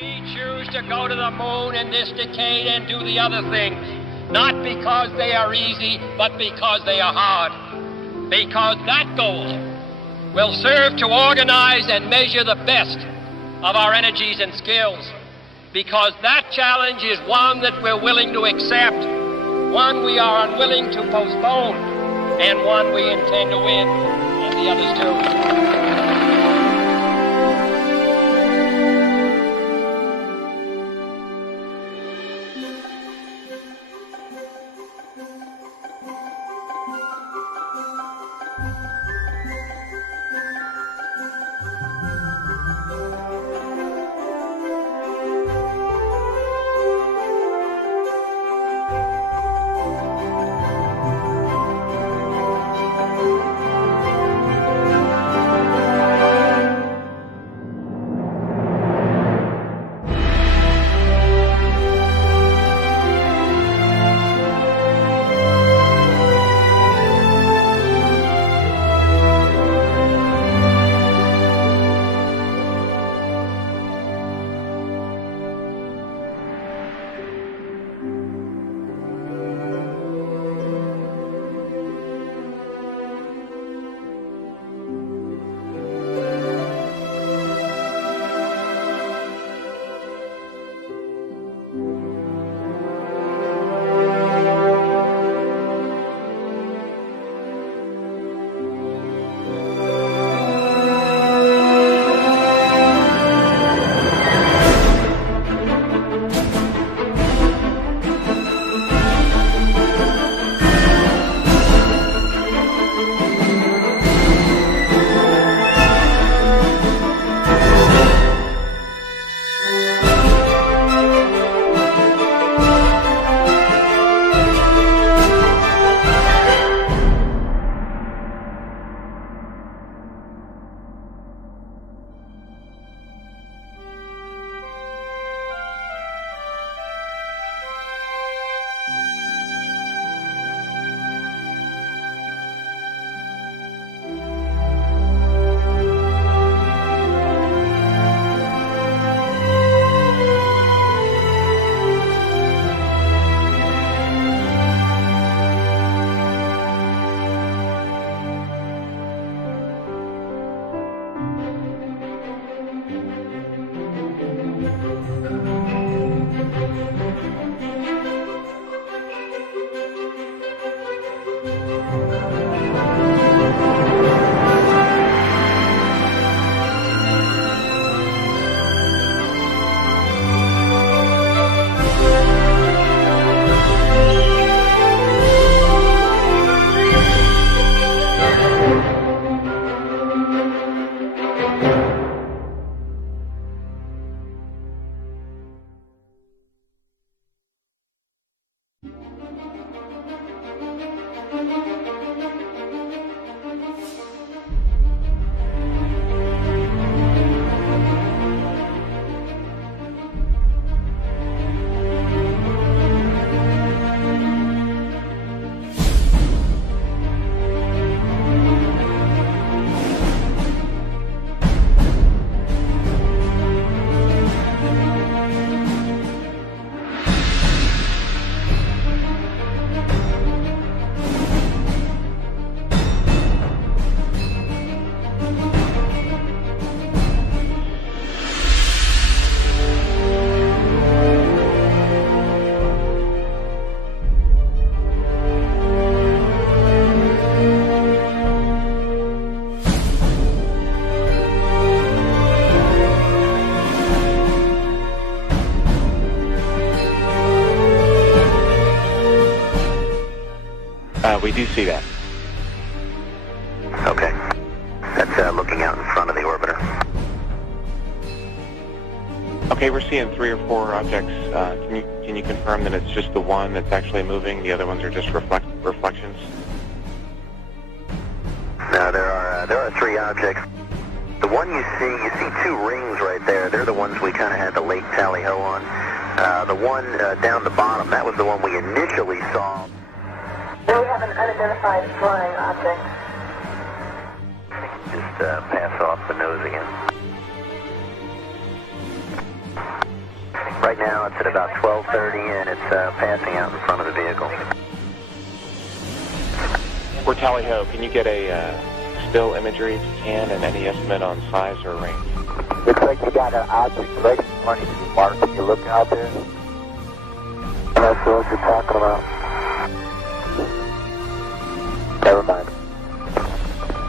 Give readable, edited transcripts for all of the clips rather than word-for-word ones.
We choose to go to the moon in this decade and do the other things, not because they are easy, but because they are hard. Because that goal will serve to organize and measure the best of our energies and skills. Because that challenge is one that we're willing to accept, one we are unwilling to postpone, and one we intend to win, and the others too. We do see that. Okay. That's looking out in front of the orbiter. Okay, we're seeing 3 or 4 objects. Can you confirm that it's just the one that's actually moving? The other ones are just reflections? No, there are 3 objects. The one you see 2 rings right there. They're the ones we kind of had the late tally-ho on. The one down the bottom, that was the one we initially saw. We have an unidentified flying object. Just pass off the nose again. Right now it's at about 12:30 and it's passing out in front of the vehicle. For Tally Ho, can you get a still imagery if you can, and any estimate on size or range? Looks like you got an object right in front of you, Mark. Can you look out there? That's what you're talking about. Never mind.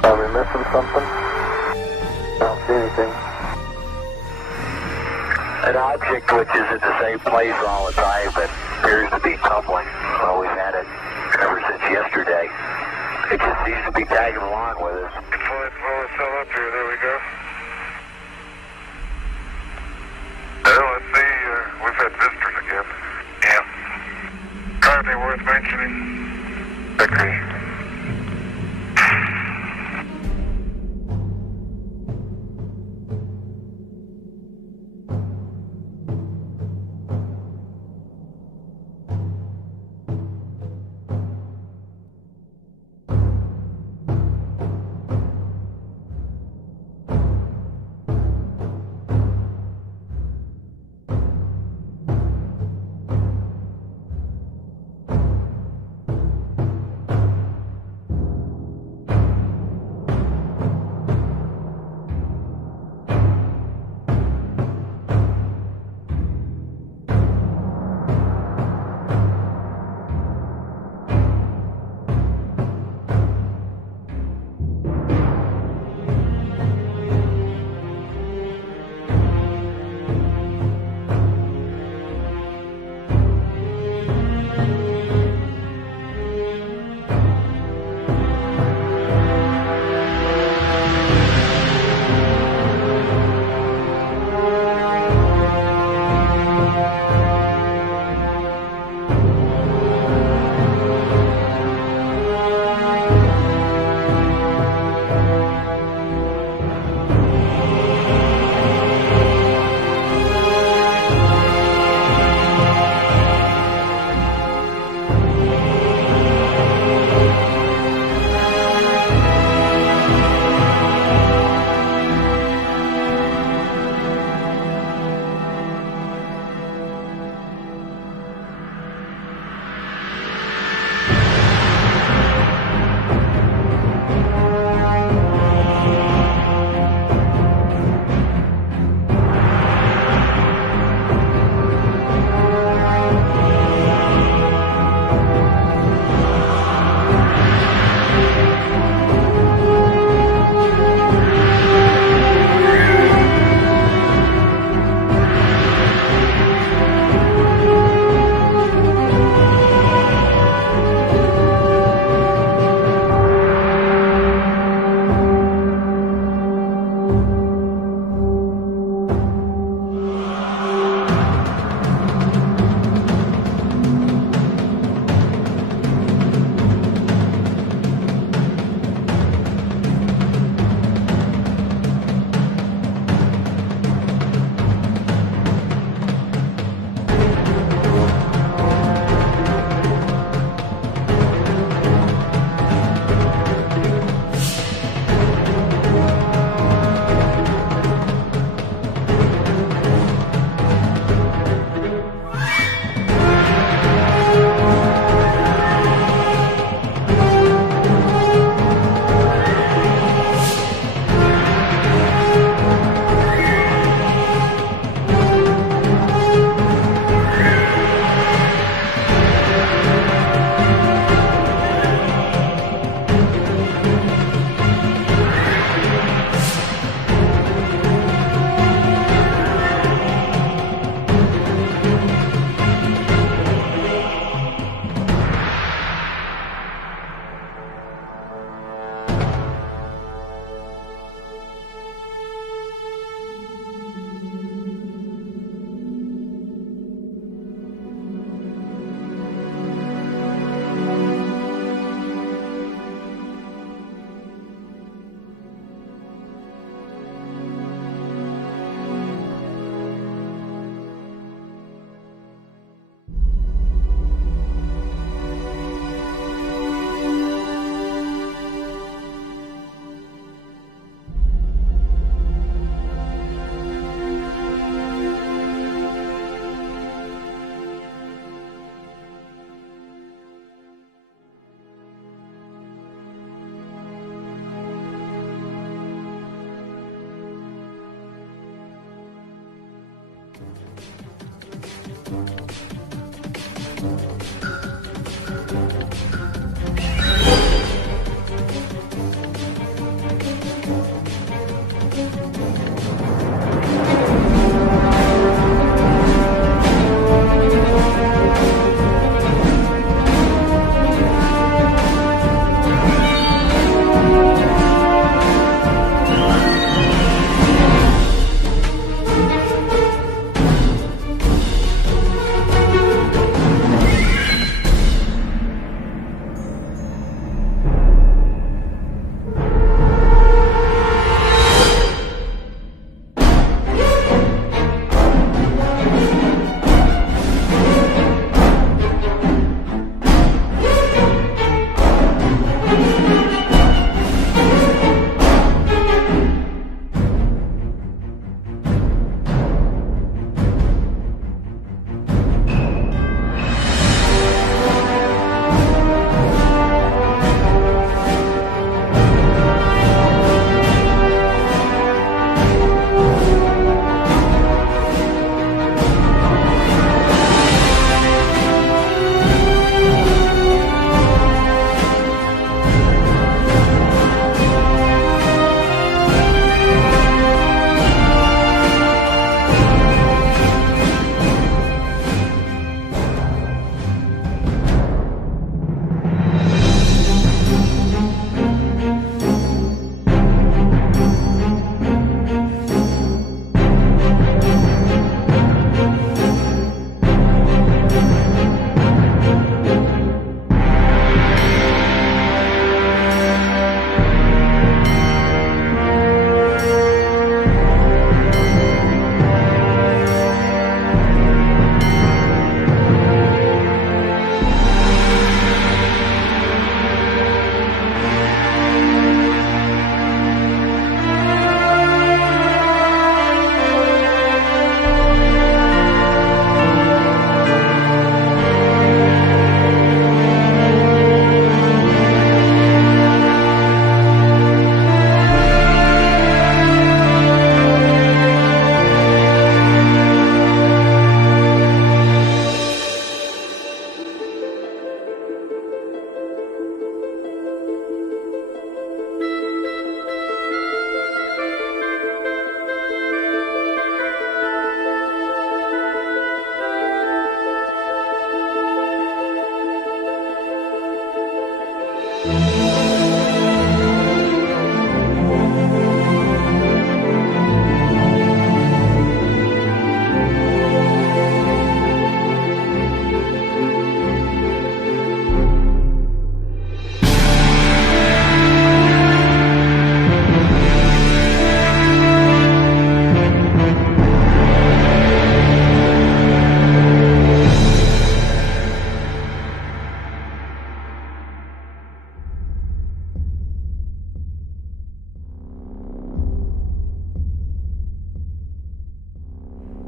Are we missing something? I don't see anything. An object which is at the same place all the time but appears to be tumbling. Well, we've had it ever since yesterday. It just seems to be tagging along with us. Pull us all up here. There we go. Well, let's see. We've had visitors again. Yeah. Hardly worth mentioning. Okay.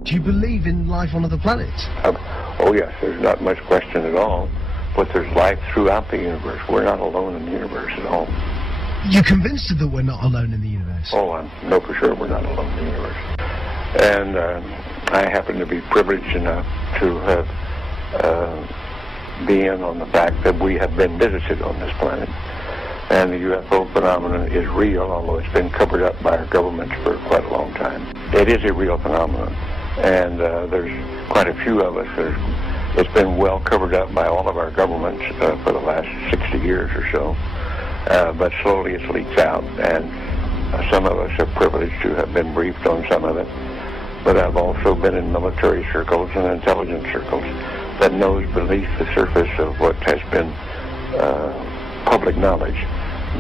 Do you believe in life on other planets? Oh yes, there's not much question at all. But there's life throughout the universe. We're not alone in the universe at all. You're convinced that we're not alone in the universe? Oh, I know for sure we're not alone in the universe. And I happen to be privileged enough to have been on the fact that we have been visited on this planet. And the UFO phenomenon is real, although it's been covered up by our governments for quite a long time. It is a real phenomenon. And there's quite a few of us. It's been well covered up by all of our governments for the last 60 years or so. But slowly it leaks out, and some of us are privileged to have been briefed on some of it. But I've also been in military circles and intelligence circles that knows beneath the surface of what has been public knowledge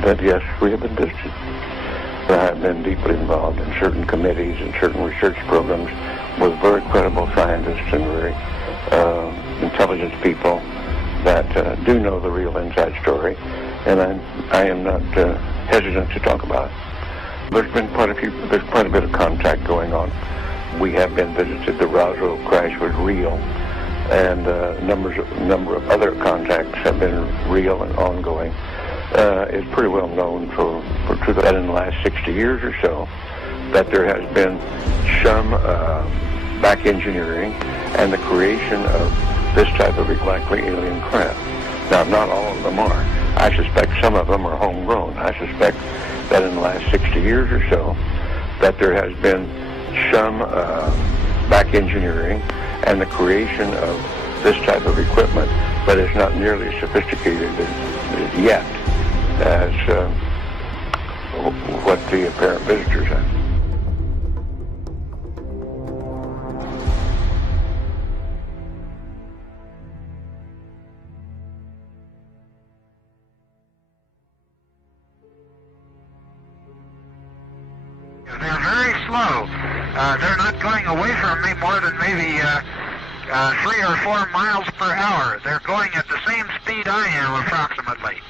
that, yes, we have been visited. I have been deeply involved in certain committees and certain research programs with very credible scientists and very intelligence people that do know the real inside story, and I am not hesitant to talk about it. There's quite a bit of contact going on. We have been visited. The Roswell crash was real, and a number of other contacts have been real and ongoing. It's pretty well known for that in the last 60 years or so that there has been some back engineering and the creation of this type of likely alien craft. Now, not all of them are. I suspect some of them are homegrown. I suspect that in the last 60 years or so that there has been some back engineering and the creation of this type of equipment, but it's not nearly as sophisticated yet as what the apparent visitors have. They're very slow. They're not going away from me more than maybe 3 or 4 miles per hour. They're going at the same speed I am, approximately.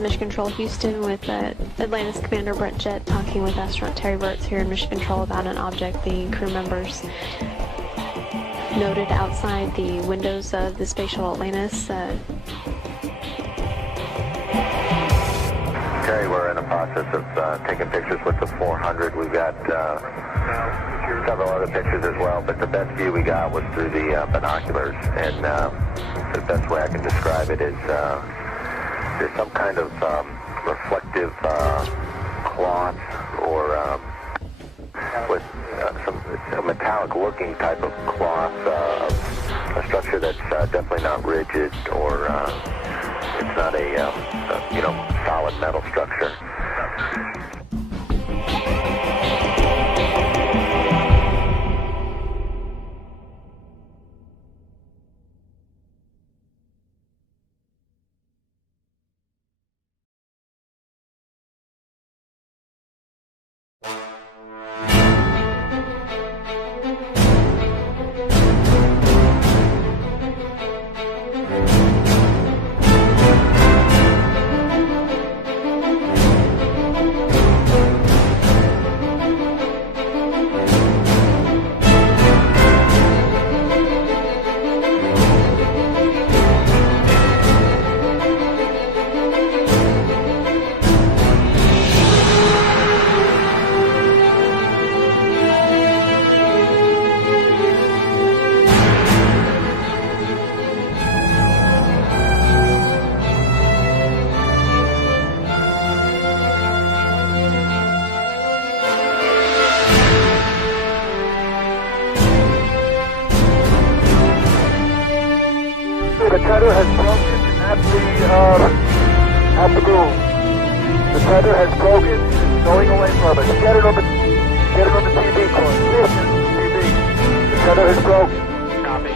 Mission Control Houston with Atlantis Commander Brent Jett talking with astronaut Terry Virts here in Mission Control about an object the crew members noted outside the windows of the Space Shuttle Atlantis. Okay, we're in the process of taking pictures with the 400. We've got several other other pictures as well, but the best view we got was through the binoculars, and the best way I can describe it is there's some kind of reflective cloth or with a metallic-looking type of cloth, a structure that's definitely not rigid, or it's not a solid metal structure. The tether has broken at the boom. The tether has broken. It's going away from us. Get it on the TV, Corn. TV. The tether has broken. Copy.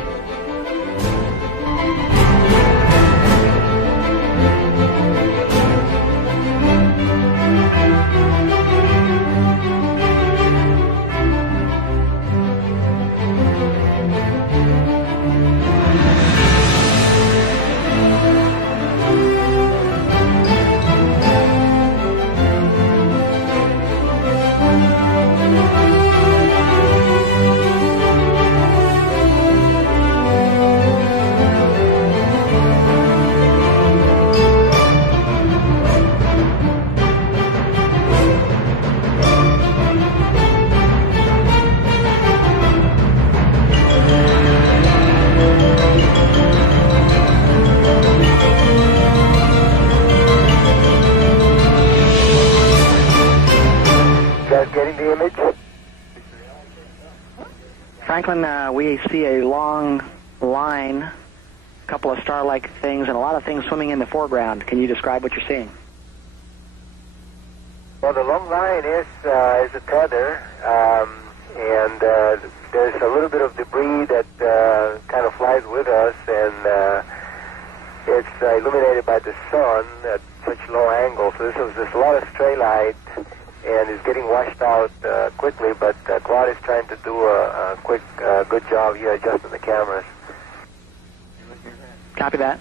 Getting the image? Franklin, we see a long line, a couple of star-like things, and a lot of things swimming in the foreground. Can you describe what you're seeing? Well, the long line is a tether, and there's a little bit of debris that kind of flies with us, and it's illuminated by the sun at such low angles. So there's a lot of stray light, and it's getting washed out quickly, but Claude is trying to do a quick, good job here adjusting the cameras. Copy that.